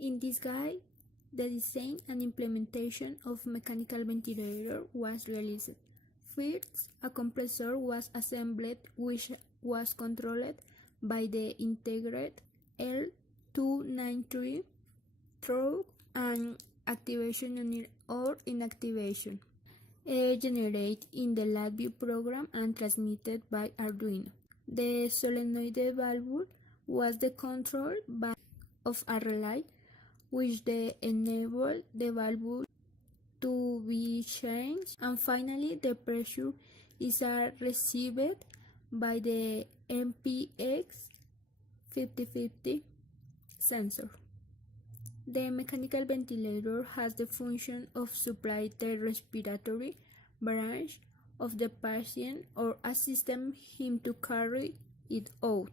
In this guide, the design and implementation of mechanical ventilator was realized. First, a compressor was assembled which was controlled by the integrated L293 through an activation unit or inactivation, generated in the LabVIEW program and transmitted by Arduino. The solenoid valve was the control of a relay which enabled the valve to be changed, and finally the pressure is received by the MPX 5050 sensor. The mechanical ventilator has the function of supplying the respiratory branch of the patient or assisting him to carry it out.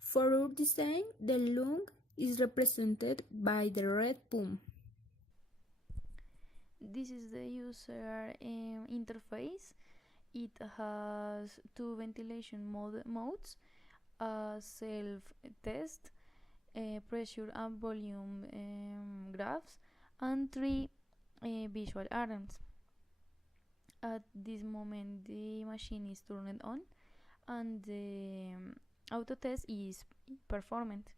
For our design, the lung is represented by the red pump. This is the user interface. It has two ventilation modes, a self-test, pressure and volume graphs, and three visual arms. At this moment, the machine is turned on and the auto test is performed.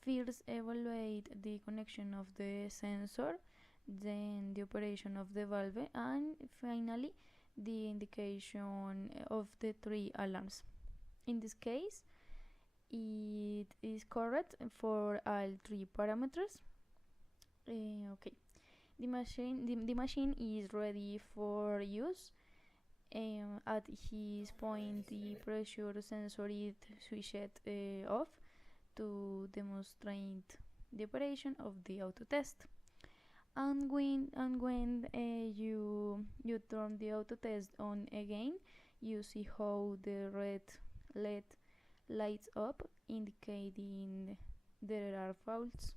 First, evaluate the connection of the sensor, then the operation of the valve, and finally the indication of the three alarms. In this case, it is correct for all three parameters. Okay, the machine is ready for use. At his point, the pressure sensor is switched off to demonstrate the operation of the auto test. And when you turn the auto test on again, you see how the red LED lights up, indicating there are faults.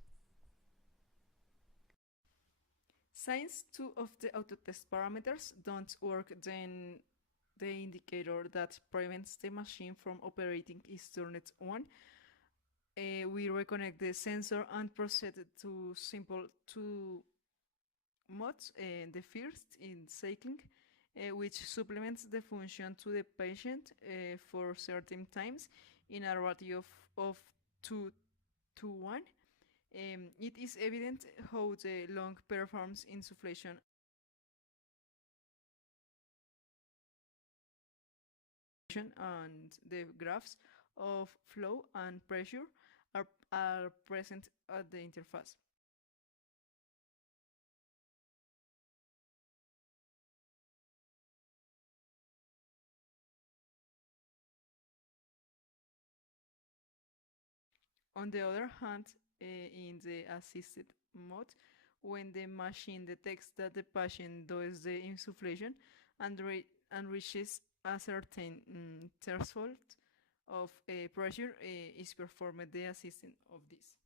Since two of the autotest parameters don't work, then the indicator that prevents the machine from operating is turned on. We reconnect the sensor and proceed to simple two modes. The first in cycling, which supplements the function to the patient for certain times in a ratio of 2 to 1. It is evident how the lung performs insufflation and the graphs of flow and pressure are present at the interface. On the other hand, in the assisted mode, when the machine detects that the patient does the insufflation and reaches a certain threshold of pressure, is performed the assisting of this.